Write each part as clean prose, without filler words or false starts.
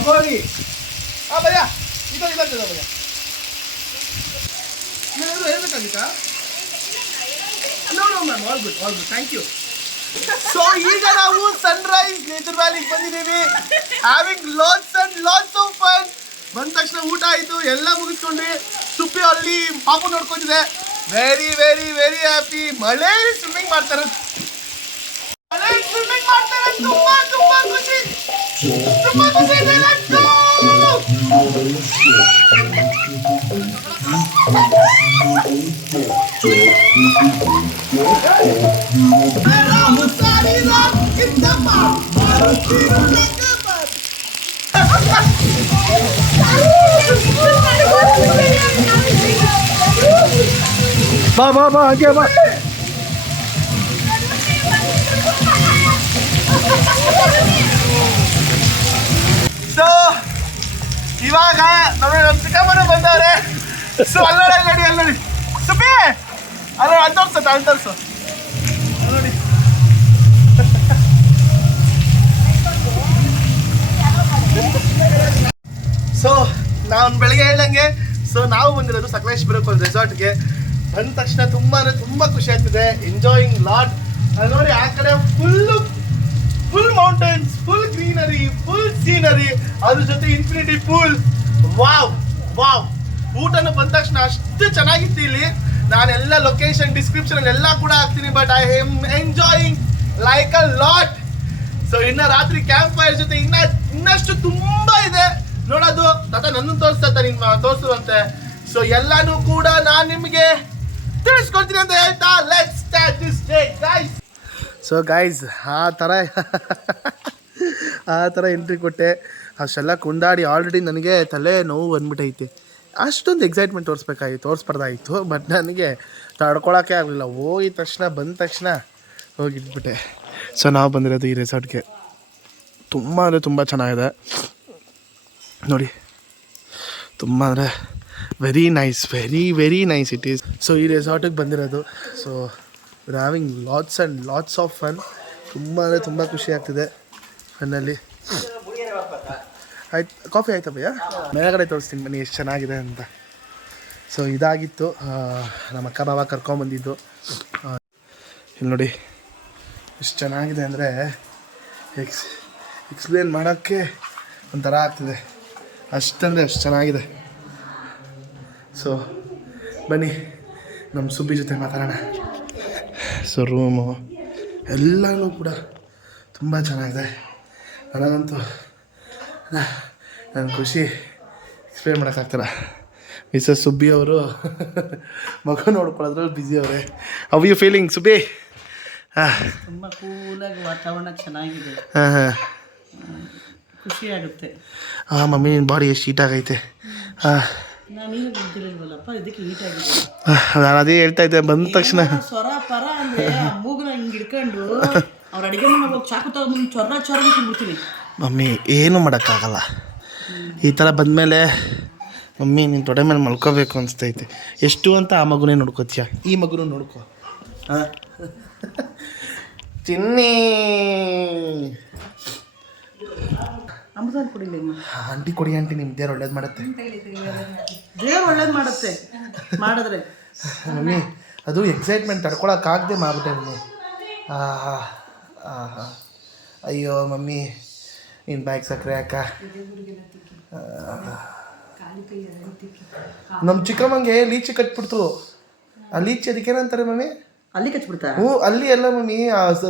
ಲಗೋರಿ ಭಯ ಇದೊಂದು ಭಯ ಹೇಳ್ಬೇಕಾಗಿತ್ತಾ no ma'am all good thank you. So ಈಗ ನಾವು ಸನ್ರೈಸ್ ನೇಚರ್ ವ್ಯಾಲಿಗೆ ಬಂದಿದ್ದೀವಿ. Having lots and lots of fun. ಬಂದ ತಕ್ಷಣ ಊಟ ಆಯಿತು, ಎಲ್ಲ ಮುಗಿಸ್ಕೊಂಡ್ವಿ. ಸುಪ್ಪಿ ಅಲ್ಲಿ ಪಾಪು ನೋಡ್ಕೊಂಡಿದೆ. Very very very happy. ಮಳೆ ಸ್ವಿಮ್ಮಿಂಗ್ ಮಾಡ್ತಾರೆ, ತುಂಬಾ ತುಂಬಾ ಖುಷಿ, ತುಂಬಾ ಖುಷಿ ಇದೆ. ಬಾ ಬಾ ಬಾ ಹಾಗೆ ಬಾ. ಸೊ ಇವಾಗ ನಮ್ಮ ಚಿಕ್ಕಮ್ಮನ ಬಂದವ್ರೆ. ಸೊ ಅಲ್ಲಡಿ ಸುಬ್ಬಿ ಅಲ್ಲ ಅಲ್ಲಿ ತೋರ್ಸು ನೋಡಿ. ಸೊ ನಾನು ಬೆಳಗ್ಗೆ ಹೇಳ್ದಂಗೆ ನಾವು ಬಂದಿರೋದು ಸಕಲೇಶ್ಪುರಕ್ಕೆ ಒಂದು ರೆಸಾರ್ಟ್ಗೆ. ಬಂದ ತಕ್ಷಣ ತುಂಬ ಅಂದರೆ ತುಂಬ ಖುಷಿ ಆಗ್ತಿದೆ. Enjoying lot. ಅಲ್ಲಿ ನೋಡಿ ಆ ಕಡೆ full mountains, full greenery, full scenery, ಅದ್ರ ಜೊತೆ ಇನ್ಫಿನಿಟಿ ಪೂಲ್. Wow wow. ಊಟನೂ ಬಂದ ತಕ್ಷಣ ಅಷ್ಟು ಚೆನ್ನಾಗಿತ್ತು ಇಲ್ಲಿ. ನಾನೆಲ್ಲ ಲೊಕೇಶನ್ ಡಿಸ್ಕ್ರಿಪ್ಷನ್ ಎಲ್ಲ ಕೂಡ ಹಾಕ್ತೀನಿ. But I am enjoying like a lot. So ಇನ್ನು ರಾತ್ರಿ ಕ್ಯಾಂಪ್ ಫೈರ್ ಜೊತೆ ಇನ್ನಷ್ಟು ತುಂಬ ಇದೆ ನೋಡೋದು. ತಾತ ನನ್ನನ್ನು ತೋರಿಸ್ತಾ ನಿಮ್ಮ ತೋರಿಸುವಂತೆ. ಸೊ ಎಲ್ಲಾನು ಕೂಡ ನಾನು ನಿಮಗೆ ತಿಳಿಸ್ಕೊಡ್ತೀನಿ ಅಂತ ಹೇಳ್ತಾ let's start this day guys. So guys ಆ ಥರ ಎಂಟ್ರಿ ಕೊಟ್ಟೆ. ಅಷ್ಟೆಲ್ಲ ಕುಂದಾಡಿ ಆಲ್ರೆಡಿ ನನಗೆ ತಲೆ ನೋವು ಬಂದ್ಬಿಟ್ಟೈತಿ. ಅಷ್ಟೊಂದು ಎಕ್ಸೈಟ್ಮೆಂಟ್ ತೋರಿಸ್ಬಾರ್ದಾಯಿತು. ಬಟ್ ನನಗೆ ತಡ್ಕೊಳಕ್ಕೆ ಆಗಲಿಲ್ಲ. ಬಂದ ತಕ್ಷಣ ಹೋಗಿಟ್ಬಿಟ್ಟೆ. ಸೊ ನಾವು ಬಂದಿರೋದು ಈ ರೆಸಾರ್ಟ್ಗೆ. ತುಂಬ ಅಂದರೆ ತುಂಬ ಚೆನ್ನಾಗಿದೆ ನೋಡಿ. ತುಂಬ ಅಂದರೆ very nice, very very nice it is. So ಈ ರೆಸಾರ್ಟಿಗೆ ಬಂದಿರೋದು. So we are having lots and lots of fun. ತುಂಬ ಅಂದರೆ ತುಂಬ ಖುಷಿ ಆಗ್ತಿದೆ ಫನ್ನಲ್ಲಿ. ಆಯ್ತು, ಕಾಫಿ ಆಯ್ತಾ ಭಯ್ಯ? ಮೇಲ್ಗಡೆ ತೋರಿಸ್ತೀನಿ ಬನ್ನಿ ಎಷ್ಟು ಚೆನ್ನಾಗಿದೆ ಅಂತ. ಸೊ ಇದಾಗಿತ್ತು ನಮ್ಮ ಅಕ್ಕ ಬಾಬಾ ಕರ್ಕೊಂಬಂದಿದ್ದು. ಇಲ್ಲಿ ನೋಡಿ ಎಷ್ಟು ಚೆನ್ನಾಗಿದೆ ಅಂದರೆ ಎಕ್ಸ್ಪ್ಲೇನ್ ಮಾಡೋಕ್ಕೆ ಒಂಥರ ಆಗ್ತಿದೆ. ಅಷ್ಟಂದರೆ ಅಷ್ಟು ಚೆನ್ನಾಗಿದೆ. ಸೊ ಬನ್ನಿ ನಮ್ಮ ಸುಬ್ಬಿ ಜೊತೆ ಮಾತಾಡೋಣ. ಸೊ ರೂಮು ಎಲ್ಲನೂ ಕೂಡ ತುಂಬ ಚೆನ್ನಾಗಿದೆ. ನನಗಂತೂ ನನ್ನ ಖುಷಿ ಎಕ್ಸ್ಪ್ಲೇನ್ ಮಾಡೋಕ್ಕಾಗ್ತಾರ. ಮಿಸಸ್ ಸುಬ್ಬಿ ಅವರು ಮಗು ನೋಡ್ಕೊಳ್ಳೋದ್ರಲ್ಲಿ ಬ್ಯುಸಿ ಅವರೇ. How you feeling Subbi? ತುಂಬ ಕೂಲಾಗಿ ವಾತಾವರಣ ಚೆನ್ನಾಗಿದೆ. ಖುಷಿ ಆಗುತ್ತೆ. ಮಮ್ಮಿ ನಿನ್ನ ಬಾಡಿ ಎಷ್ಟು ಹೀಟ್ ಆಗೈತೆ. ನಾನೀಗ ಗೊತ್ತಿರಲ್ವಲ್ಲಪ್ಪ, ಇದಕ್ಕೆ ಹೀಟ್ ಆಗಿದೆ. ನಾನು ಅದೇ ಹೇಳ್ತಾ ಇದ್ದೆ ಬಂದ ತಕ್ಷಣ. ಸ್ವರ ಪರ ಅಂದರೆ ಮೂಗನ ಹಿಂಗೆ ಹಿಡ್ಕೊಂಡು ಅವ್ರ ಅಡುಗೆ ಮನೆಗೆ ಚಾಕು ತಗೊಂಡು ಚೊರ ಬಿಡ್ತೀನಿ. ಮಮ್ಮಿ ಏನೂ ಮಾಡೋಕ್ಕಾಗಲ್ಲ. ಈ ಥರ ಬಂದಮೇಲೆ ಮಮ್ಮಿ ನಿನ್ನ ತೊಡೆ ಮೇಲೆ ಮಲ್ಕೋಬೇಕು ಅನಿಸ್ತೈತೆ. ಎಷ್ಟು ಅಂತ ಆ ಮಗುನೇ ನೋಡ್ಕೋತೀಯ, ಈ ಮಗುನೂ ನೋಡ್ಕೋ. ಹಾಂ ಚಿನ್ನಿ ಅಮೃತ ಕೊಡಿಲ್ಲ ಆಂಟಿ ಕೊಡಿ ಆಂಟಿ. ನಿಮ್ಮ ದೇವ್ರು ಒಳ್ಳೇದು ಮಾಡುತ್ತೆ. ದೇವ್ರು ಒಳ್ಳೇದು ಮಾಡುತ್ತೆ ಮಾಡಿದ್ರೆ. ಮಮ್ಮಿ ಅದು ಎಕ್ಸೈಟ್ಮೆಂಟ್ ತಡ್ಕೊಳಕ್ಕಾಗದೆ ಮಾಡ್ಬಿಟ್ಟೆ ಮಮ್ಮಿ. ಅಯ್ಯೋ ಮಮ್ಮಿ ನಿನ್ನ ಬ್ಯಾಗ್ ಸಕ್ಕರೆ ಅಕ್ಕ. ನಮ್ಮ ಚಿಕ್ಕಮ್ಮಂಗೆ ಲೀಚಿ ಕಟ್ಬಿಡ್ತು. ಆ ಲೀಚಿ ಅದಕ್ಕೇನಂತಾರೆ ಮಮ್ಮಿ? ಅಲ್ಲಿ ಕಚ್ಬಿಡ್ತಾ? ಹ್ಞೂ ಅಲ್ಲಿ ಎಲ್ಲ ಮಮ್ಮಿ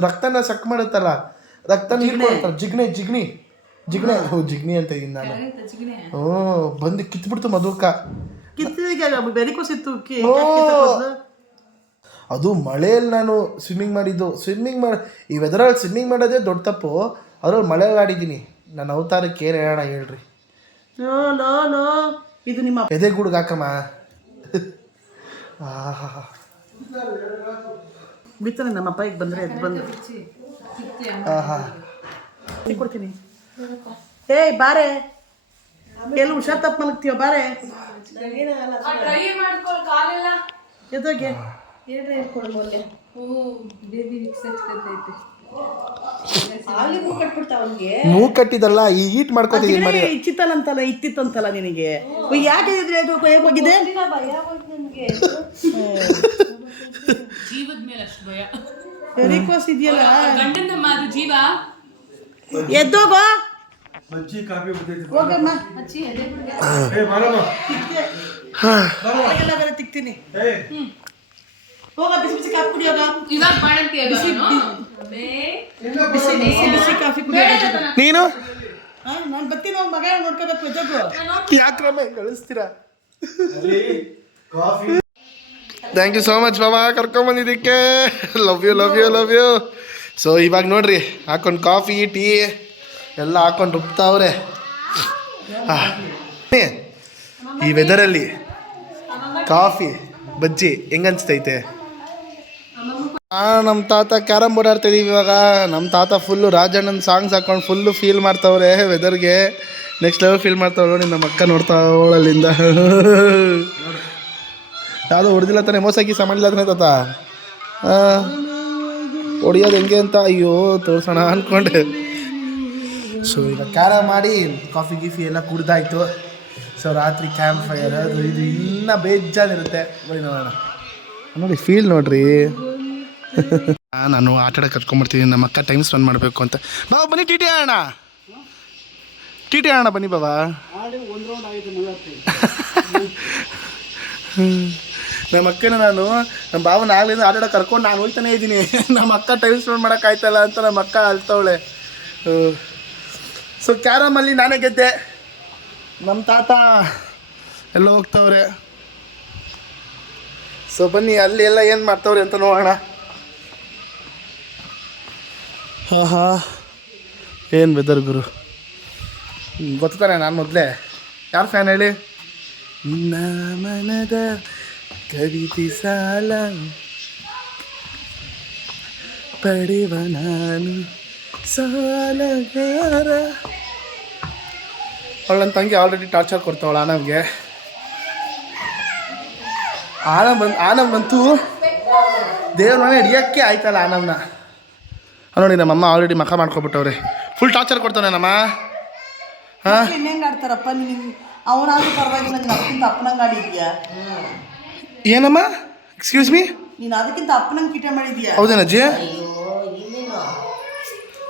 ರಕ್ತನ ಸಕ್ ಮಾಡುತ್ತಲ್ಲ, ರಕ್ತ ನೀಡ್ಕೊಳ್ತಾರೆ. ಜಿಗ್ನಿ ಹೋ ಜಿಗ್ನಿ ಅಂತ ಇದ್ದೀನಿ ನಾನು. ಬಂದು ಕಿತ್ಬಿಡ್ತು ಮಧುಕ. ಅದು ಮಳೆಯಲ್ಲಿ ನಾನು ಸ್ವಿಮ್ಮಿಂಗ್ ಮಾಡಿದ್ದು. ಈ ವೆದರಲ್ಲಿ ಸ್ವಿಮ್ಮಿಂಗ್ ಮಾಡೋದೇ ದೊಡ್ಡ ತಪ್ಪು. ಅದ್ರಲ್ಲಿ ಮಳೆಯಲ್ಲಿ ಆಡಿದ್ದೀನಿ. ನನ್ನ ಅವತಾರಕ್ಕೆ ಏನು ಹೇಳೋಣ ಹೇಳ್ರಿ. ಇದು ನಿಮ್ಮ ಎದೆಗೂಡ್ಗೆ ಹಾಕಮ್ಮ. ಬಿತ್ತನೆ ನಮ್ಮ ಅಪ್ಪ ಈಗ ಬಂದರೆ ಎದ್ದು ಬಂದು ಕೊಡ್ತೀನಿ. ಏಯ್ ಬಾರೆ, ಎಲ್ಲಿ ಹುಷಾರ್ ತಪ್ಪು ಮಲಗ್ತೀವ ಬಾರೆ. ಎದೋಗೆ ಅಲ್ಲಿ ಮೂಗ್ ಕಟ್ಬಿಡ್ತಾವ ಅವ್ನಿಗೆ. ಮೂಗ್ ಕಟ್ಟಿದಲ್ಲ ಈ ಈಟ್ ಮಾಡ್ಕೋತಿದ್ದೀನಿ ಮಾಡಿ. ಇಚ್ಚಿತ್ತಲ್ಲ ಇತ್ತಿತ್ತಂತಲ್ಲ ನಿನಗೆ. ಯಾಕೆ ಇದ್ರೆ ಅದು ಹೋಗಿದೆ ಭಯ ನಿಮಗೆ. ಜೀವದ ಮೇಲೆ ಅಷ್ಟು ಭಯ. ರಿಕ್ವೆಸ್ಟ್ ಇದೆಯಲ್ಲ ಗಂಡನಮ್ಮ ಅದು ಜೀವ. ಎದ್ದೋಗೋ ಬಜ್ಜಿ ಕಾಫಿ ಬರ್ತೈತಿ. ಹೋಗಮ್ಮ ಅಚ್ಚಿ ಅದೇ ಬಿಡ್ಗೆ. ಏ ಬಾರಮ್ಮ. ಎಲ್ಲ ಬೇರೆ ತಿಕ್ತೀನಿ. ಏ ಹೋಗ ಬಿಸಿ ಬಿಸಿ ಕಾಫಿ ಕುಡಿಯೋಗ. ಇವಾಗ ಬಾಣಂತಿ ಬಿಸಿ ಬಿಸಿ ಕಾಫಿ ಕುಡಿಯೋಗ. ನೀನು ನಾನು ಬರ್ತೀನಿ ಅವ್ನ ಮಗ ನೋಡ್ಕೋಬೇಕು ಎದ್ದೋಗು. ಯಾಕ್ರಮ್ಮ ಕಳಿಸ್ತೀರಾ? ಅಲ್ಲಿ coffee. Thank you so much ಬಾಬಾ ಕರ್ಕೊಂಬಂದಿದ್ದಕ್ಕೆ. Love you love you love you. So ಇವಾಗ ನೋಡ್ರಿ ಹಾಕೊಂಡು ಕಾಫಿ ಟೀ ಎಲ್ಲ ಹಾಕೊಂಡು ರುಬ್ತಾವ್ರೆ. ಈ ವೆದರಲ್ಲಿ ಕಾಫಿ ಬಜ್ಜಿ ಹೆಂಗನ್ಸ್ತೈತೆ? ನಮ್ಮ ತಾತ ಕ್ಯಾರಮ್ ಬೋರ್ಡ್ ಆಡ್ತಾ ಇದೀವಿ ಇವಾಗ. ನಮ್ಮ ತಾತ ಫುಲ್ಲು ರಾಜಣ್ಣನ ಸಾಂಗ್ಸ್ ಹಾಕೊಂಡು ಫುಲ್ಲು ಫೀಲ್ ಮಾಡ್ತಾವ್ರೆ ವೆದರ್ಗೆ. ನೆಕ್ಸ್ಟ್ ಲೆವೆಲ್ ಫೀಲ್ ಮಾಡ್ತಾವ್ರೆ ನೋಡಿ. ನಮ್ಮ ಅಕ್ಕ ನೋಡ್ತಾವಳಲ್ಲಿಂದ. ಯಾವುದೋ ಹೊಡೆದಿಲ್ಲ ತಾನೆ, ಮೋಸ ಗೀಸ ಮಾಡಿಲ್ಲ ತಾನೆ ತಾತ? ಹೊಡಿಯೋದು ಹೆಂಗೆ ಅಂತ ಅಯ್ಯೋ ತೋರಿಸೋಣ ಅಂದ್ಕೊಂಡೆ. ಸೊ ಈಗ ಕ್ಯಾರಮ್ ಮಾಡಿ ಕಾಫಿ ಗೀಫಿ ಎಲ್ಲ ಕುಡ್ದಾಯ್ತು. ಸೊ ರಾತ್ರಿ ಕ್ಯಾಂಪ್ ಫೈರ್ ಅದು ಇದು ಇನ್ನೂ ಬೇಜಾನಿರುತ್ತೆ. ಬರೀ ನೋಡೋಣ ನೋಡಿ ಫೀಲ್ ನೋಡ್ರಿ. ನಾನು ಆಟ ಆಡೋಕೆ ಕರ್ಕೊಂಬರ್ತೀನಿ. ನಮ್ಮ ಅಕ್ಕ ಟೈಮ್ ಸ್ಪೆಂಡ್ ಮಾಡಬೇಕು ಅಂತ. ಬಾಬಾ ಬನ್ನಿ ಟಿ ಟಿ ಆಡೋಣ. ಟಿ ಟಿ ಆಡೋಣ ಬನ್ನಿ ಬಾಬಾ. ನಮ್ಮ ಅಕ್ಕನ ನಾನು ನಮ್ಮ ಬಾವನ ಆಗ್ಲಿಂದ ಆಟ ಆಡೋಕೆ ಕರ್ಕೊಂಡು ನಾನು ಹೋಗ್ತಾನೆ ಇದ್ದೀನಿ. ನಮ್ಮ ಅಕ್ಕ ಟೈಮ್ ಸ್ಪೆಂಡ್ ಮಾಡೋಕ್ಕಾಯ್ತಲ್ಲ ಅಂತ ನಮ್ಮ ಅಕ್ಕ ಅಳ್ತವಳೆ. ಸೊ ಕ್ಯಾರಮಲ್ಲಿ ನಾನೇ ಗೆದ್ದೆ. ನಮ್ಮ ತಾತ ಎಲ್ಲ ಹೋಗ್ತವ್ರೆ. ಸೊ ಬನ್ನಿ ಅಲ್ಲಿ ಎಲ್ಲ ಏನು ಮಾಡ್ತವ್ರೆ ಅಂತ ನೋಡೋಣ. ಹಾಂ ಹಾಂ ಏನು ವೆದರ್ ಗುರು. ಗೊತ್ತಾನೆ ನಾನು ಮೊದಲೇ ಯಾರು ಫ್ಯಾನ್ ಹೇಳಿ? ನಿನ್ನ ಮನದ ಕವಿತೆ ಸಾಲ ಪಡೆವ ನಾನು ಸಾಲಗಾರ. ಅವಳು ನನ್ನ ತಂಗಿ ಆಲ್ರೆಡಿ ಟಾರ್ಚರ್ ಕೊಡ್ತಾವಳ ಆನವ್ಗೆ. ಆನವ್ನಂತೂ ದೇವ್ರ ಮನೆ ಹಿಡಿಯೋಕ್ಕೆ ಆಯ್ತಲ್ಲ ಆನವ್ನ. ನೋಡಿ ನಮ್ಮಮ್ಮ ಆಲ್ರೆಡಿ ಮಖ ಮಾಡ್ಕೊಬಿಟ್ಟವ್ರೆ. ಫುಲ್ ಟಾರ್ಚರ್ ಕೊಡ್ತಾನೆ ನಮ್ಮ. ಹಾಂ ಇನ್ನೇನು ಆಡ್ತಾರಪ್ಪ ನೀನು? ಅವನಾದ್ರೂ ಪರವಾಗಿಲ್ಲ, ನೀನು ಅದಕ್ಕಿಂತ ಅಪ್ಪನಂಗೆ ಆಡಿದ್ಯಾ? ಏನಮ್ಮ? Excuse me? ನೀನು ಅದಕ್ಕಿಂತ ಅಪ್ಪನಂಗೆ ಕೀಟ ಮಾಡಿದ್ಯಾ? ಹೌದೇನಜ್ಜಿ?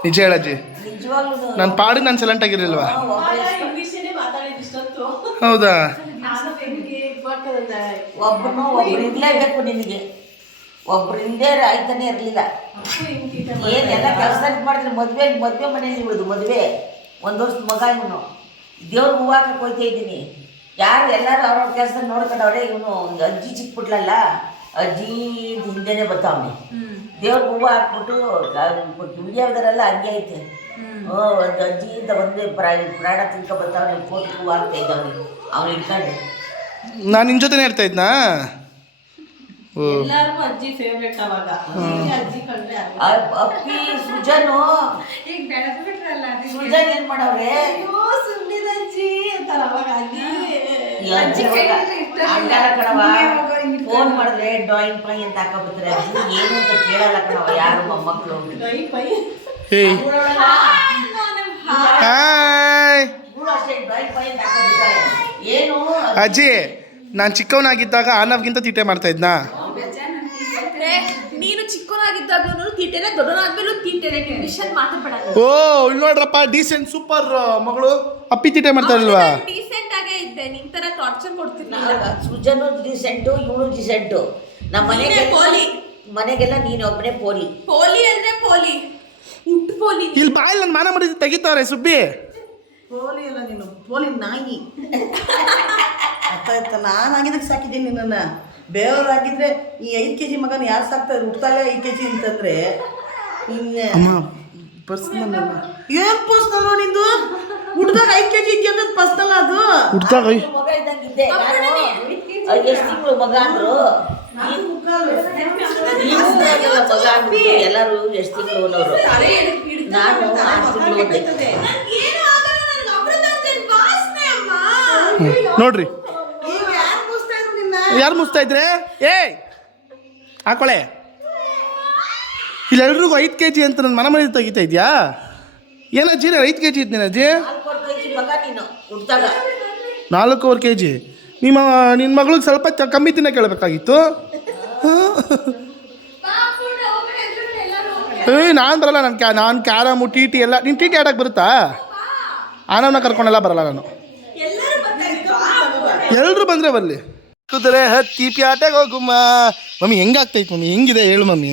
ನಿಜ ಹೇಳಜ್ಜಿ, ನಾನು ಪಾಡಿ ನಾನು ಸೈಲೆಂಟ್ ಆಗಿರಲಿಲ್ವಾ? ಹೌದಾ? ಒಬ್ಬರು ಇರ್ಲೇಬೇಕು ನಿನಗೆ. ಒಬ್ರು ಇಲ್ಲದೆ ಆಯ್ತಾನೆ ಇರಲಿಲ್ಲ. ಏನೆಲ್ಲ ಕೆಲಸ ಮಾಡಿದ್ರೆ ಮದುವೆ ಮನೇಲಿ ಬಿಡುದು. ಮದುವೆ 1 ವರ್ಷದ ಮಗ ಇವನು. ದೇವ್ರ ಹೂವು ಹಾಕಕ್ಕೆ ಹೋಗ್ತಾ ಇದ್ದೀನಿ. ಯಾರು ಎಲ್ಲರೂ ಅವ್ರವ್ರ ಕೆಲಸ ನೋಡ್ಕೊಂಡವ್ರೆ. ಇವನು ಒಂದು ಅಜ್ಜಿ ಚಿಕ್ಕಬಿಟ್ಲಲ್ಲ, ಅಜ್ಜಿ ಹಿಂದೆನೇ ಬರ್ತಾವನೆ. ದೇವ್ರ ಹೂವು ಹಾಕ್ಬಿಟ್ಟು ವಿಡಿಯೋದರೆಲ್ಲ ಹಂಗೆ ಐತೆ. ಒಂದು ಅಜ್ಜಿಯಿಂದ ಒಂದು ಪ್ರಾಣ ತಿನ್ಕೊ ಬರ್ತಾವನೆ. ಫೋಟೋ ಹೂವು ಹಾಕ್ತಾ ಇದ್ದವನಿ ಅವ್ನು ಇಟ್ಕೊಂಡೆ. ನಾನು ನಿನ್ನ ಜೊತೆನೇ ಇರ್ತಾ ಇದ್ನಾ? ಎಲ್ಲರಿಗೂ ಅಜ್ಜಿ ಫೇವ್ರೇಟ್ ಅವಾಗ. ಅಜ್ಜಿ ಕಂಡ್ರೆ ಅಪ್ಪಿ ಸುಜನು ಸುಜನ್ ಏನ್ ಮಾಡವ್ರೆ? ಫೋನ್ ಮಾಡಿದ್ರೆ ಡ್ರಾಯಿಂಗ್ ಪೈ ಅಂತ ಹಾಕಬಿಡ್ತಾರೆ. ಅಜ್ಜಿ ಏನು ಅಂತ ಕೇಳಲ್ಲ ಕಣವ ಯಾರು ಮೊಮ್ಮಕ್ಕಳು. ಅಷ್ಟೇ ಡ್ರಾಯಿಂಗ್ ಪೈ ಅಂತ ಹಾಕಬಿಡ್ತಾರೆ. ಏನು ಅಜ್ಜಿ ನಾನು ಚಿಕ್ಕವನಾಗಿದ್ದಾಗ ಆನವ್ಗಿಂತ ತೀಟೆ ಮಾಡ್ತಾ ಇದ್ನಾ? ನೀನು ಚಿಕ್ಕವನಾಗಿದ್ದಾಗಲೂ ತೀಟೆನೆ, ದೊಡ್ಡವನಾದ್ಮೇಲೂ ತೀಟೆನೆ. ವಿಷನ್ ಮಾತಾಡಬೇಡ. ಓ ಇಲ್ಲಿ ನೋಡ್ರಪ್ಪ, ಡೀಸೆಂಟ್ ಸೂಪರ್ ಮಗಳು. ಅಪ್ಪಿ ತೀಟೆ ಮಾಡ್ತಾರಲ್ವಾ? ಡೀಸೆಂಟ್ ಆಗೇ ಇದ್ದೆ, ನಿನ್ ತರ ಟಾರ್ಚರ್ ಕೊಡ್ತಿರ್ಲಿಲ್ಲ. ಸುಜನು ಡಿಸೆಂಟು, ಇವನು ಡಿಸೆಂಟು. ನಮ್ಮ ಮನೆಗೆಲ್ಲ ನೀನು ಒಬ್ಬನೇ ಪೋಲಿ. ಪೋಲಿ ಅಂದ್ರೆ ಪೋಲಿ, ಹುಟ್ಟು ಪೋಲಿ. ಇಲ್ಲಿ ಬಾಯಲ್ಲಿ ನನ್ನ ಮಾನ ಮರ್ಯಾದೆ ತೆಗಿತಾರೆ ಸುಬ್ಬಿ. ಪೋಲಿ ಅಲ್ಲ ನೀನು, ಪೋಲಿ ನಾಯಿ. ಅರ್ಥ ಆಯ್ತಾ? ನಾನು ಆಗಿದ್ದಕ್ಕೆ ಸಾಕಿದ್ದೀನಿ ನಿನ್ನನ್ನು. ಬೇರೆಯವ್ರು ಹಾಕಿದ್ರೆ ಈ 5 kg ಮಗನ ಯಾರು ಸಾಕ್ತಾರೆ? ಹುಟ್ಟಾಲೆ 5 kg ಅಂತಂದ್ರೆ ಇನ್ನೇ ಪರ್ಸನಲ್ ಏನು ಪರ್ಸನಲ್ ನಿಂದು? ಹುಟ್ಟಿದಾಗ 5 kg ಇದೆಯಾ ಅಂತ ಪರ್ಸನಲ್ ಅದು? ಹುಟ್ಟಿದಾಗ ಮಗ ಇದ್ದಂಗಿದ್ದೆ ನಾನು. ಎಷ್ಟು ತಿಂಗಳು ಮಗ ಅಂದ್ರು ಮಗ ಅಂದ್ಬಿಟ್ಟು ಎಲ್ಲರೂ ಎಷ್ಟು ತಿಂಗಳು ಅನ್ನೋರು. ನಾನು 6 ತಿಂಗಳು ಒಂದೇ. ನೋಡ್ರಿ ಯಾರು ಮುಸ್ತಾ ಇದ್ರೆ? ಏ ಹಾಕೊಳೆ ಇಲ್ಲಿ ಎಲ್ರಿಗೂ 5 kg ಅಂತ ನನ್ನ ಮನೆ ತೆಗಿತಾ ಇದೆಯಾ? ಏನಜ್ಜಿ 5 kg ಇದ್ದೀನಿ ಅಜ್ಜಿ. 4 kg ಮಗ ನೀನು ಹುಟ್ಟಾಗ 4 kg. ನಿನ್ನ ಮಗಳಿಗೆ ಸ್ವಲ್ಪ ಕಮ್ಮಿ ತಿನ್ನ ಕೇಳಬೇಕಾಗಿತ್ತು. ನಾನು ಬರಲ್ಲ. ನಾನು ಕ್ಯಾರಮು ಟಿ ಟಿ ಎಲ್ಲ. ನೀನು ಟಿ ಟಿ ಆಡೋಕ್ಕೆ ಬರುತ್ತಾ? ಆನವನ್ನ ಕರ್ಕೊಂಡೆಲ್ಲ ಬರಲ್ಲ ನಾನು. ಎಲ್ಲರೂ ಬಂದರೆ ಬರಲಿ. ಕುದುರೆ ಹತ್ತಿ ಪ್ಯಾಟೆಗೆ ಹೋಗುಮ್ಮ. Mummy ಹೆಂಗಾಗ್ತೈತೆ mummy? ಹೆಂಗಿದೆ ಹೇಳು ಮಮ್ಮಿ.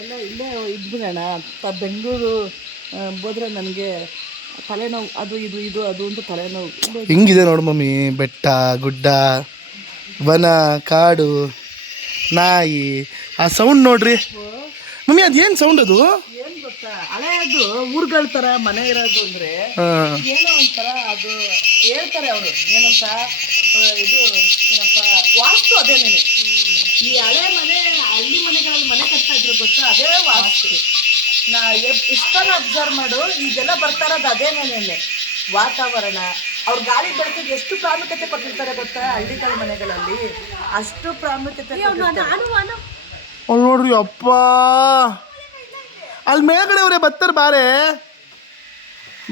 ಎಲ್ಲ ಇಲ್ಲೇ ಇದ್ಬಿಡೋಣ. ಬೆಂಗಳೂರು ಹೋದ್ರೆ ನನಗೆ ತಲೆನೋವು, ಅದು ಇದು ಇದು ಅದು ಅಂತ ತಲೆನೋವು. ಹೆಂಗಿದೆ ನೋಡು ಮಮ್ಮಿ. ಬೆಟ್ಟ ಗುಡ್ಡ ವನ ಕಾಡು ನಾಯಿ. ಆ ಸೌಂಡ್ ನೋಡ್ರಿ ಮಮ್ಮಿ. ಅದೇನು ಸೌಂಡ್ ಅದು? ಏನು ಗೊತ್ತಾ, ಹಳೆಯದು ಊರುಗಳ ಥರ ಮನೆ ಇರೋದು ಅಂದರೆ ಏನೋ ಒಂಥರ ಅದು ಹೇಳ್ತಾರೆ ಅವರು ಏನಂತ, ಇದು ಏನಪ್ಪ ವಾಸ್ತು ಅದೇನೇನೆ. ಈ ಹಳೆ ಮನೆ ಹಳ್ಳಿ ಮನೆಗಳಲ್ಲಿ ಮನೆ ಕಟ್ತಾ ಇದ್ರು ಗೊತ್ತಾ, ಅದೇ ವಾಸ್ತು. ಇಷ್ಟನ್ನು ಅಬ್ಸರ್ವ್ ಮಾಡು. ಈಗೆಲ್ಲ ಬರ್ತಾ ಇರೋದು ಅದೇನೇನೆ ವಾತಾವರಣ. ಅವ್ರ ಗಾಳಿ ಬೆಳಕಿಗೆ ಎಷ್ಟು ಪ್ರಾಮುಖ್ಯತೆ ಕೊಟ್ಟಿರ್ತಾರೆ ಗೊತ್ತಾ ಹಳ್ಳಿಗಳ ಮನೆಗಳಲ್ಲಿ. ಅಷ್ಟು ಪ್ರಾಮುಖ್ಯತೆ ಕೊಟ್ಟಿರ್ತಾರೆ. ಅಲ್ಲಿ ನೋಡ್ರಿ ಅಪ್ಪ, ಅಲ್ಲಿ ಮೇಲ್ಗಡೆ ಅವರೇ ಬತ್ತಾರೆ.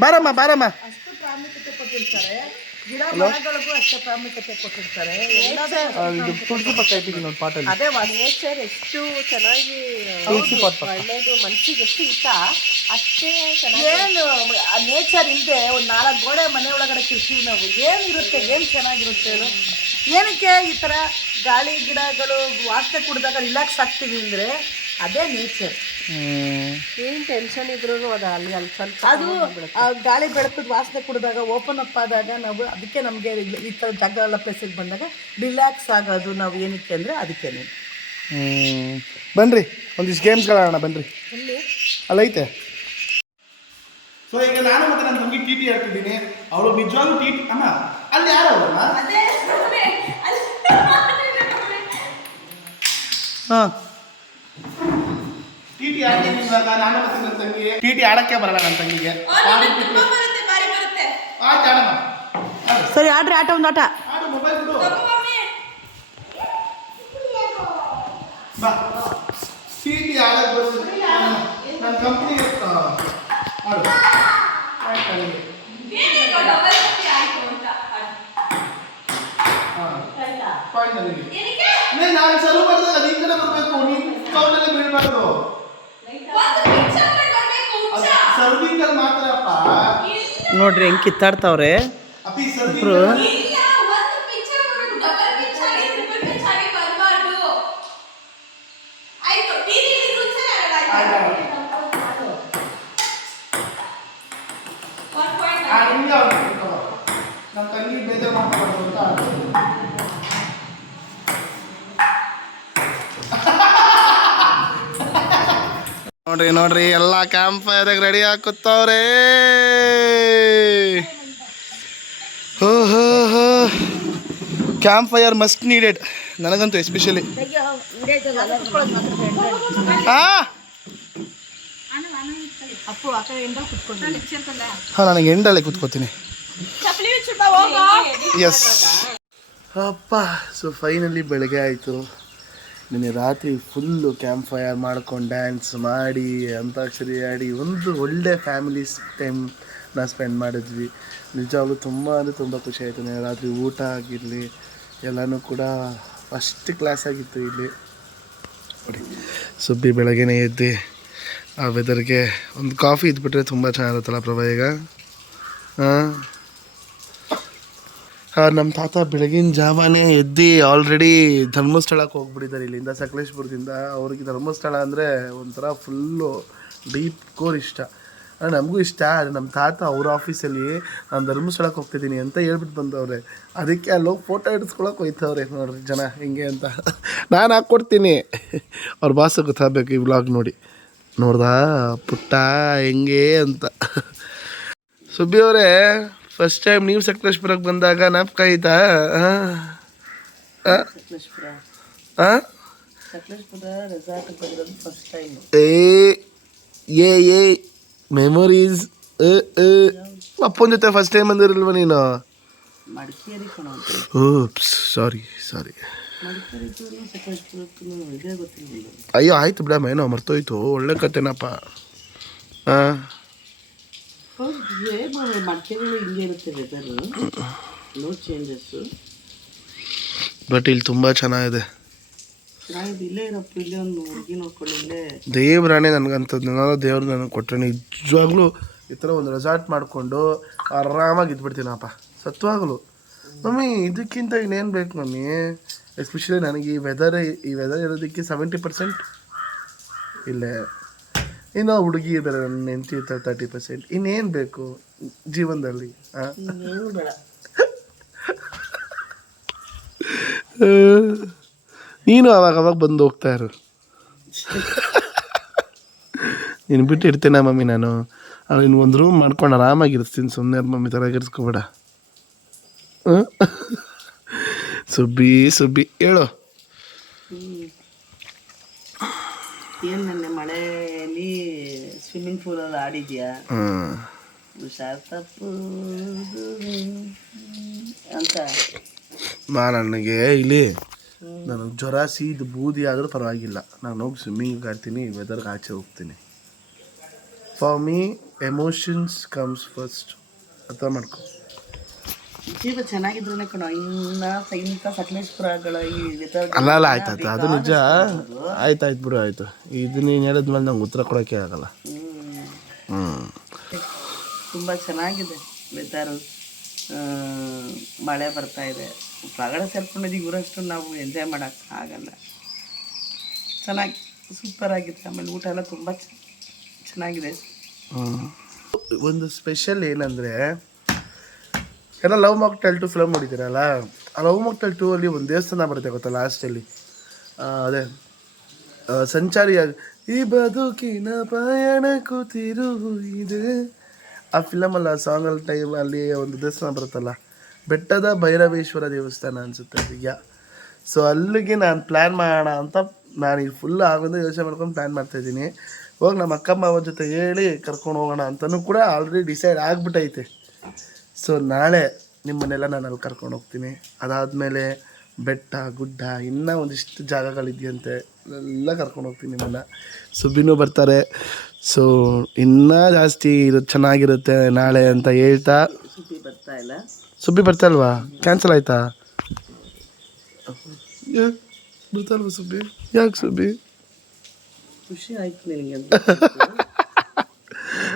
ಬಾರಮ್ಮ ಬಾರಮ್ಮ. ಅಷ್ಟು ಪ್ರಾಮುಖ್ಯತೆ ಕೊಟ್ಟಿರ್ತಾರೆ. ಗಿಡ ಮರಗಳಿಗೂ ಅಷ್ಟೇ ಪ್ರಾಮುಖ್ಯತೆ ಕೊಟ್ಟಿರ್ತಾರೆ. ತುಳಸಿ ಪಕ್ಕ ಇಟ್ಟಿದ್ದೀನಿ ನೋಡಿ ಪಾಟಲ್ಲಿ. ಅದೇ ನೇಚರ್ ಎಷ್ಟು ಚೆನ್ನಾಗಿ ಒಳ್ಳೆಯದು, ಮನಸ್ಸಿಗೆ ಎಷ್ಟು ಇಷ್ಟ ಅಷ್ಟೇ ಚೆನ್ನಾಗಿ. ಏನು ನೇಚರ್ ಇಲ್ಲದೆ ಒಂದು 4 ಗೋಡೆ ಮನೆ ಒಳಗಡೆ ಕಿರ್ತೀವಿ ನಾವು. ಏನಿರುತ್ತೆ, ಏನು ಚೆನ್ನಾಗಿರುತ್ತೆ ಹೇಳು. ಏನಕ್ಕೆ ಈ ಥರ ಗಾಳಿ ಗಿಡಗಳು ವಾಸನೆ ಕುಡಿದಾಗ ರಿಲ್ಯಾಕ್ಸ್ ಆಗ್ತೀವಿ ಅಂದರೆ ಅದೇ ನೇಚರ್. ಏನು ಟೆನ್ಷನ್ ಇದ್ರೂ ಅದು ಅಲ್ಲಿ ಸ್ವಲ್ಪ ಅದು ಗಾಳಿ ಬೆಳಕಿದ ವಾಸನೆ ಕುಡಿದಾಗ ಓಪನ್ ಅಪ್ ಆದಾಗ ನಾವು ಅದಕ್ಕೆ ನಮಗೆ ಈ ಥರ ಜಾಗ ಎಲ್ಲ ಪ್ಲೇಸಿಗೆ ಬಂದಾಗ ರಿಲ್ಯಾಕ್ಸ್ ಆಗೋದು. ನಾವು ಏನಕ್ಕೆ ಅಂದರೆ ಅದಕ್ಕೇನೆ. ಬನ್ನಿರಿ ಒಂದಿಷ್ಟು ಗೇಮ್ಸ್ಗಳಾಡೋಣ ಬನ್ನಿರಿ. ಅಲ್ಲೈತೆ. ಸೊ ಈಗ ನಾನು ಮತ್ತೆ ನನ್ನ ತಂಗಿ ಟಿ ಟಿ ಆಡ್ತಿದ್ದೀನಿ. ಅವಳು ನಿಜವಾಗ್ಲೂ ಟಿ ಟಿ. ಅಮ್ಮ ಅಲ್ಲಿ ಯಾರು ಅವಳಮ್ಮ? ಹಾಂ ಟಿ ಟಿ ಆಡ್ತೀನಿ ಇವಾಗ. ನಾನು ಮತ್ತೆ ನನ್ನ ತಂಗಿ ಟಿ ಟಿ ಆಡೋಕ್ಕೆ ಬರಲ್ಲ ನನ್ನ ತಂಗಿಗೆ. ಆಯ್ತು ಆಡಮ್ಮ. ಸರಿ ಆಡ್ರಿ, ಆಟ ಒಂದು ಆಟ ಆಡು. ಮೊಬೈಲ್ ಬಿಡು. ಬಾ ಟಿ ಟಿ ಆಡಕ್ಕೆ ಬರ್ತೀನಿ. ನನ್ನ ಕಂಪ್ನಿ ಆಡು. ಆಯ್ತು ನನಗೆ. ಪಾಯಿಂಟ್ ನನಗೆ. ನಾನು ಸರ್ವ್ ಮಾಡಿದಾಗ ಅದು ಈ ಕಡೆ ಬರಬೇಕು. ನೀನು ಕೌಂಟಲ್ಲಿ ಬೀಳ್ಬಾರ್ದು. ಸರ್ವಿಂಗ್ ಅಲ್ಲಿ ಮಾತ್ರಪ್ಪ. ನೋಡ್ರಿ ಹೆಂಗೆ ಕಿತ್ತಾಡ್ತಾವ್ರೆ ಅಪ್ಪಿ ಸರ್ವಿಂಗ್. ನಮ್ಮ ತಂಗಿ ಬೇಜಾರು ಮಾಡ್ಕೊಬಾರ್ದು ಅಂತ ನೋಡ್ರಿ ಎಲ್ಲ ಕ್ಯಾಂಪ್ ಫೈರ್ಗೆ ರೆಡಿ ಹಾಕುತ್ತವ್ರೆ. ಕ್ಯಾಂಪ್ ಫೈರ್ ಮಸ್ಟ್ ನೀಡೆಡ್ ನನಗಂತೂ ಎಸ್ಪೆಷಲಿ. ಹಾಂ ನನಗೆ ಎಂಡಲ್ಲೇ ಕೂತ್ಕೋತೀನಿ. ಎಸ್ ಅಪ್ಪ. ಸೊ ಫೈನಲಿ ಬೆಳಗ್ಗೆ ಆಯಿತು. ನಿನ್ನೆ ರಾತ್ರಿ ಫುಲ್ಲು ಕ್ಯಾಂಪ್ ಫೈರ್ ಮಾಡ್ಕೊಂಡು ಡ್ಯಾನ್ಸ್ ಮಾಡಿ ಅಂತಾಕ್ಷರಿ ಆಡಿ ಒಂದು ಒಳ್ಳೆ ಫ್ಯಾಮಿಲಿ ಟೈಮ್ನ ಸ್ಪೆಂಡ್ ಮಾಡಿದ್ವಿ. ನಿಜವಾಗ್ಲೂ ತುಂಬ ಅಂದರೆ ತುಂಬ ಖುಷಿ ಆಯಿತು. ನಿನ್ನೆ ರಾತ್ರಿ ಊಟ ಆಗಿರಲಿ ಎಲ್ಲನೂ ಕೂಡ ಫಸ್ಟ್ ಕ್ಲಾಸ್ ಆಗಿತ್ತು ಇಲ್ಲಿ ನೋಡಿ. ಸುಬ್ಬಿ ಬೆಳಗ್ಗೆನೇ ಎದ್ದು ಆ ವೆದರ್ಗೆ ಒಂದು ಕಾಫಿ ಇದ್ಬಿಟ್ರೆ ತುಂಬ ಚೆನ್ನಾಗಿರುತ್ತಲ್ಲ ಪ್ರಭಾ. ಈಗ ನಮ್ಮ ತಾತ ಬೆಳಗಿನ ಜಾವನೇ ಎದ್ದು ಆಲ್ರೆಡಿ ಧರ್ಮಸ್ಥಳಕ್ಕೆ ಹೋಗ್ಬಿಟ್ಟಿದ್ದಾರೆ. ಇಲ್ಲಿಂದ ಸಕಲೇಶ್ಪುರದಿಂದ ಅವ್ರಿಗೆ ಧರ್ಮಸ್ಥಳ ಅಂದರೆ ಒಂಥರ ಫುಲ್ಲು ಡೀಪ್ ಕೋರ್ ಇಷ್ಟ. ನಮಗೂ ಇಷ್ಟ. ನಮ್ಮ ತಾತ ಅವ್ರ ಆಫೀಸಲ್ಲಿ ನಾನು ಧರ್ಮಸ್ಥಳಕ್ಕೆ ಹೋಗ್ತಿದ್ದೀನಿ ಅಂತ ಹೇಳ್ಬಿಟ್ಟು ಬಂದವ್ರೆ. ಅದಕ್ಕೆ ಅಲ್ಲೋಗಿ ಫೋಟೋ ಹಿಡಿಸ್ಕೊಳಕ್ಕೆ ಹೋಯ್ತವ್ರೆ ನೋಡ್ರಿ ಜನ ಹೆಂಗೆ ಅಂತ. ನಾನು ಹಾಕ್ಕೊಡ್ತೀನಿ. ಅವ್ರ ಬಾಸ ಗೊತ್ತಾಗಬೇಕು ಈ ವ್ಲಾಗ್ ನೋಡಿ. ನೋಡ್ದಾ ಪುಟ್ಟ ಹೆಂಗೆ ಅಂತ. ಸುಬ್ಬಿ ಅವರೇ ಫಸ್ಟ್ ಟೈಮ್ ನೀವು ಸಕಲೇಶ್ಪುರಕ್ಕೆ ಬಂದಾಗ ಜ್ಞಾಪಕ ಆಯ್ತಾ? ಏ ಮೆಮೊರೀಸ್. ಅಪ್ಪನ ಜೊತೆ ಫಸ್ಟ್ ಟೈಮ್ ಬಂದಿರಲ್ವ ನೀನು? ಸಾರಿ ಮಡಿಕೇರಿಗೂ ಸಕಲೇಶ್ಪುರಕ್ಕೂ ಇದೇ ಗೊತ್ತಿಲ್ಲ. ಅಯ್ಯೋ ಆಯ್ತು ಬಿಡಮ್ಮ, ಏನೋ ಮರ್ತೋಯ್ತು. ಒಳ್ಳೆ ಕತೆನಪ್ಪ. ಹಾಂ, ಹೌದು, ಏನು ಮಡಿಕೇರಿಗಳು ಹಿಂಗೆ ಇರುತ್ತೆ ವೆದರು, ನೋ ಚೇಂಜಸ್ಸು. ಬಟ್ ಇಲ್ಲಿ ತುಂಬ ಚೆನ್ನಾಗಿದೆ. ಚೆನ್ನಾಗಿದೆ. ಇಲ್ಲೇ ಇರಪ್ಪ, ಇಲ್ಲೇ ಒಂದು ಹುಡುಗಿ ನೋಡ್ಕೊಂಡು ಇಲ್ಲೇ. ದೇವ್ರಾಣೆ ನನಗಂಥದ್ದು, ನಾನು ದೇವ್ರು ನನಗೆ ಕೊಟ್ಟರೆ ನಿಜವಾಗ್ಲೂ ಈ ಥರ ಒಂದು ರೆಸಾರ್ಟ್ ಮಾಡಿಕೊಂಡು ಆರಾಮಾಗಿ ಇದ್ಬಿಡ್ತೀನಪ್ಪ, ಸತ್ವಾಗಲು. ಮಮ್ಮಿ ಇದಕ್ಕಿಂತ ಇನ್ನೇನು ಬೇಕು ಮಮ್ಮಿ? ಎಸ್ಪೆಷಲಿ ನನಗೆ ಈ ವೆದರ್ ಇರೋದಕ್ಕೆ 70% ಇಲ್ಲೇ. ಇನ್ನು ಹುಡುಗಿ ಇದ್ದಾರೆ, ನನ್ನ ಹೆಂಡತಿ ಇರ್ತಾರೆ 30%. ಇನ್ನೇನು ಬೇಕು ಜೀವನದಲ್ಲಿ? ಏನು ಬೇಡ. ನೀನು ಅವಾಗ ಬಂದು ಹೋಗ್ತಾ ಇರು. ನೀನು ಬಿಟ್ಟು ಇಡ್ತೇನೆ ಮಮ್ಮಿ ನಾನು. ನೀನು ಒಂದು ರೂಮ್ ಮಾಡ್ಕೊಂಡು ಆರಾಮಾಗಿರ್ತೀನಿ. ಸುಮ್ಮನೆ ಮಮ್ಮಿ ಥರ ಗಿರ್ಸ್ಕೊಬೇಡ. ಸುಬ್ಬಿ ಹೇಳು. ಏನು ನೆನ್ನೆ ಮಳೆಯಲ್ಲಿ ಸ್ವಿಮ್ಮಿಂಗ್ ಪೂಲಲ್ಲಿ ಆಡಿದ್ಯಾ? ಹುಷಾರ್ ತಪ್ಪು ಅಂತ. ನನಗೆ ಇಲ್ಲಿ ನನಗೆ ಜ್ವರ ಸೀದು ಬೂದಿ ಆದರೂ ಪರವಾಗಿಲ್ಲ, ನಾನು ಹೋಗಿ ಸ್ವಿಮ್ಮಿಂಗ್ ಆಡ್ತೀನಿ, ವೆದರ್ಗೆ ಆಚೆ ಹೋಗ್ತೀನಿ. For me emotions comes first, ಅರ್ಥ ಮಾಡ್ಕೊ. ಜೀವ ಚೆನ್ನಾಗಿದ್ರೆ ಕಣೋ. ಇಂಥ ಸಕಲೇಶ್ಪುರಗಳ ಈ ವೆದರ್ ಅಲ್ಲ ಆಯ್ತಾಯ್ತು, ಅದು ನಿಜ. ಆಯ್ತಾಯ್ತು ಬಿಡು, ಆಯಿತು. ಇದು ನೀನು ಹೇಳಿದ್ಮೇಲೆ ನಂಗೆ ಉತ್ತರ ಕೊಡೋಕ್ಕೆ ಆಗಲ್ಲ. ತುಂಬ ಚೆನ್ನಾಗಿದೆ ವೆದರು. ಮಳೆ ಬರ್ತಾ ಇದೆ. ಹೊರಗಡೆ ಸೇರ್ಕೊಂಡಿದ್ದೀವಿ, ಇವರಷ್ಟು ನಾವು ಎಂಜಾಯ್ ಮಾಡೋಕ್ಕಾಗಲ್ಲ. ಚೆನ್ನಾಗಿ ಸೂಪರ್ ಆಗಿದೆ. ಆಮೇಲೆ ಊಟ ಎಲ್ಲ ತುಂಬ ಚೆನ್ನಾಗಿದೆ. ಒಂದು ಸ್ಪೆಷಲ್ ಏನಂದರೆ, ಏನೋ ಲವ್ ಮಾಕ್ಟೇಲ್ 2 ಫಿಲಮ್ ನೋಡಿದ್ದೀರಲ್ಲ, ಆ ಲವ್ ಮಾಕ್ಟೇಲ್ 2 ಅಲ್ಲಿ ಒಂದು ದೇವಸ್ಥಾನ ಬರುತ್ತೆ ಗೊತ್ತಾ ಲಾಸ್ಟಲ್ಲಿ? ಅದೇ ಸಂಚಾರಿಯಾಗಿ ಈ ಬದುಕಿನ ಪಯಣಕ್ಕೂ ತಿರುವು ಇದೆ, ಆ ಫಿಲಮಲ್ಲ, ಆ ಸಾಂಗಲ್ಲಿ ಟೈಮಲ್ಲಿ ಒಂದು ದೇವಸ್ಥಾನ ಬರುತ್ತಲ್ಲ, ಬೆಟ್ಟದ ಭೈರವೇಶ್ವರ ದೇವಸ್ಥಾನ ಅನಿಸುತ್ತೆ ಅದಕ್ಕೆ. ಸೊ ಅಲ್ಲಿಗೆ ನಾನು ಪ್ಲ್ಯಾನ್ ಮಾಡೋಣ ಅಂತ ನಾನು ಈಗ ಫುಲ್ ಆಗೋದು ಯೋಚನೆ ಮಾಡ್ಕೊಂಡು ಪ್ಲ್ಯಾನ್ ಮಾಡ್ತಾಯಿದ್ದೀನಿ. ಹೋಗಿ ನಮ್ಮ ಅಕ್ಕ ಮಾವ ಜೊತೆ ಹೇಳಿ ಕರ್ಕೊಂಡು ಹೋಗೋಣ ಅಂತಲೂ ಕೂಡ ಆಲ್ರೆಡಿ ಡಿಸೈಡ್ ಆಗಿಬಿಟ್ಟೈತೆ. ಸೊ ನಾಳೆ ನಿಮ್ಮನ್ನೆಲ್ಲ ನಾನು ಅಲ್ಲಿ ಕರ್ಕೊಂಡು ಹೋಗ್ತೀನಿ. ಅದಾದಮೇಲೆ ಬೆಟ್ಟ ಗುಡ್ಡ ಇನ್ನೂ ಒಂದಿಷ್ಟು ಜಾಗಗಳಿದೆಯಂತೆ, ಎಲ್ಲ ಕರ್ಕೊಂಡು ಹೋಗ್ತೀನಿ ನಿಮ್ಮನ್ನು. ಸುಬ್ಬಿನೂ ಬರ್ತಾರೆ. ಸೊ ಇನ್ನೂ ಜಾಸ್ತಿ ಚೆನ್ನಾಗಿರುತ್ತೆ ನಾಳೆ ಅಂತ ಹೇಳ್ತಾ. ಸುದ್ದಿ ಬರ್ತಾ ಇಲ್ಲ. ಸುಬ್ಬಿ ಬರ್ತಾ ಇಲ್ವಾ? ಕ್ಯಾನ್ಸಲ್ ಆಯಿತಾ? ಬರ್ತಾಲ್ವ ಸುಬ್ಬಿ? ಯಾಕೆ ಸುಬ್ಬಿ? ಖುಷಿ ಆಯ್ತು ನಿನಗೆ ಅಂತ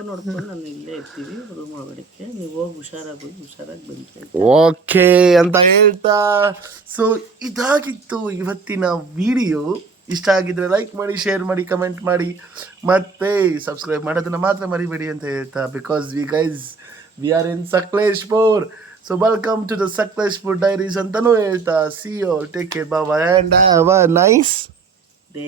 ನೋಡ್ಕೊಂಡು ನಾನು ಇಲ್ಲೇ ಇರ್ತೀವಿ ರೂಮ್ ಒಳಗಡೆಗೆ. ನೀವು ಹೋಗಿ ಹುಷಾರಾಗಿ ಬಂದರೆ ಓಕೆ ಅಂತ ಹೇಳ್ತಾ. ಸೊ ಇದಾಗಿತ್ತು ಇವತ್ತಿನ ವಿಡಿಯೋ. ಇಷ್ಟ ಆಗಿದ್ರೆ ಲೈಕ್ ಮಾಡಿ, ಶೇರ್ ಮಾಡಿ, ಕಮೆಂಟ್ ಮಾಡಿ, ಮತ್ತೆ ಸಬ್ಸ್ಕ್ರೈಬ್ ಮಾಡೋದನ್ನ ಮಾತ್ರ ಮರಿಬೇಡಿ ಅಂತ ಹೇಳ್ತಾ. Because we are in Sakleshpur. So welcome to the Sakleshpur diaries ಅಂತಲೂ ಹೇಳ್ತಾ. See you, take care, bye and have a nice day.